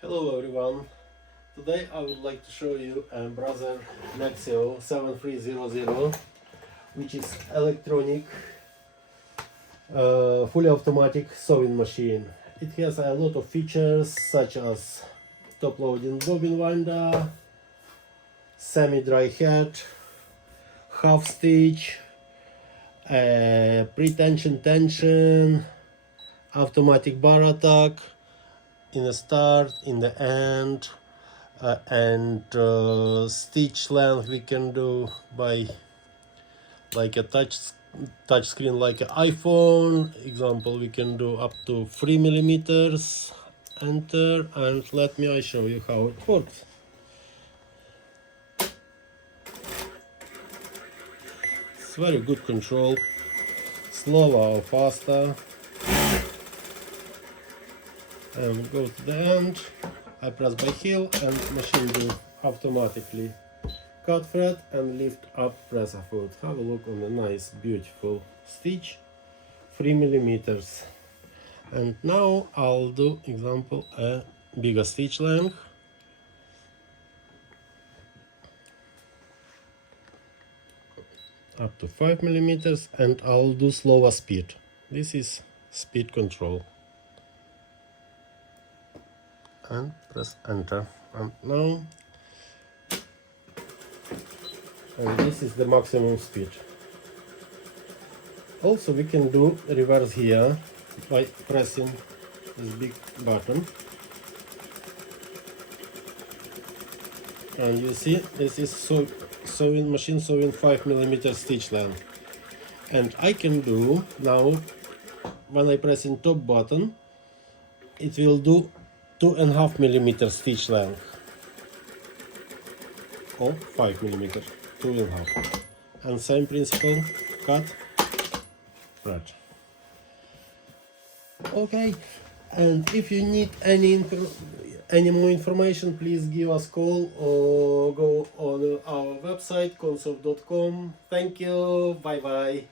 Hello everyone, today I would like to show you a Brother Nexio S7300, which is electronic, fully automatic sewing machine. It has a lot of features such as top loading bobbin winder, semi-dry head, half stitch, pre-tension tension, automatic bar attack, in the start, in the end, and stitch length we can do by like a touch screen, like an iPhone. Example, we can do up to 3 millimeters. Enter, and let me I show you how it works. It's very good control, slower or faster. And go to the end, I press by heel and machine will automatically cut thread and lift up presser foot. Have a look on the nice beautiful stitch, 3 millimeters. And now I'll do example a bigger stitch length. Up to 5 millimeters, and I'll do slower speed. This is speed control. And press enter, and now, and this is the maximum speed. Also we can do reverse here by pressing this big button, and you see this is sewing machine sewing 5 millimeter stitch length. And I can do now, when I press in top button, it will do 2.5 millimeter stitch length, or 5 millimeter, 2.5, and same principle, cut, thread. Okay, and if you need any more information, please give us a call or go on our website consof.com. Thank you, bye bye.